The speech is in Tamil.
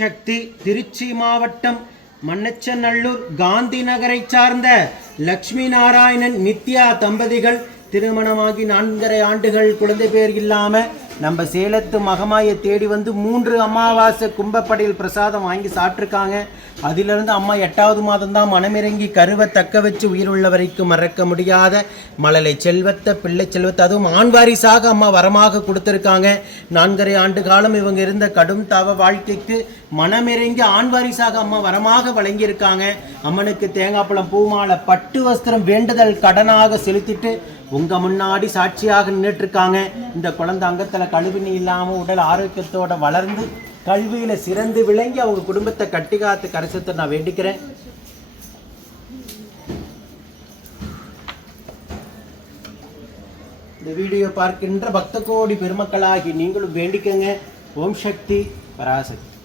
சக்தி திருச்சி மாவட்டம் மண்ணச்சநல்லூர் காந்தி நகரை சார்ந்த லட்சுமி நாராயணன் நித்யா தம்பதிகள் திருமணமாகி 4.5 ஆண்டுகள் குழந்தை பேர் இல்லாம நம்ம சேலத்து மகமாயை தேடி வந்து 3 அமாவாசை கும்பப்படையில் பிரசாதம் வாங்கி சாப்பிட்ருக்காங்க. அதிலிருந்து அம்மா 8வது மாதம் தான் மனமிறங்கி கருவை தக்க வச்சு உயிருள்ள வரைக்கும் மறக்க முடியாத மழலை செல்வத்தை பிள்ளை செல்வத்தை அதுவும் ஆண் வாரிசாக அம்மா வரமாக கொடுத்துருக்காங்க. 4.5 ஆண்டு காலம் இவங்க இருந்த கடும் தவ வாழ்க்கைக்கு மனமிறங்கி ஆண் வாரிசாக அம்மா வரமாக வழங்கியிருக்காங்க. அம்மனுக்கு தேங்காய் பழம் பூமாலை பட்டு வஸ்திரம் வேண்டுதல் கடனாக செலுத்திட்டு உங்க முன்னாடி சாட்சியாக நின்றுட்டு இருக்காங்க. இந்த குழந்தை அங்கத்துல கழுவினி இல்லாம உடல் ஆரோக்கியத்தோட வளர்ந்து கல்வியில சிறந்து விளங்கி அவங்க குடும்பத்தை கட்டி காத்து கரைசத்தை நான் வேண்டிக்கிறேன். இந்த வீடியோ பார்க்கின்ற பக்த கோடி பெருமக்களாகி நீங்களும் வேண்டிக்கங்க. ஓம் சக்தி பராசக்தி.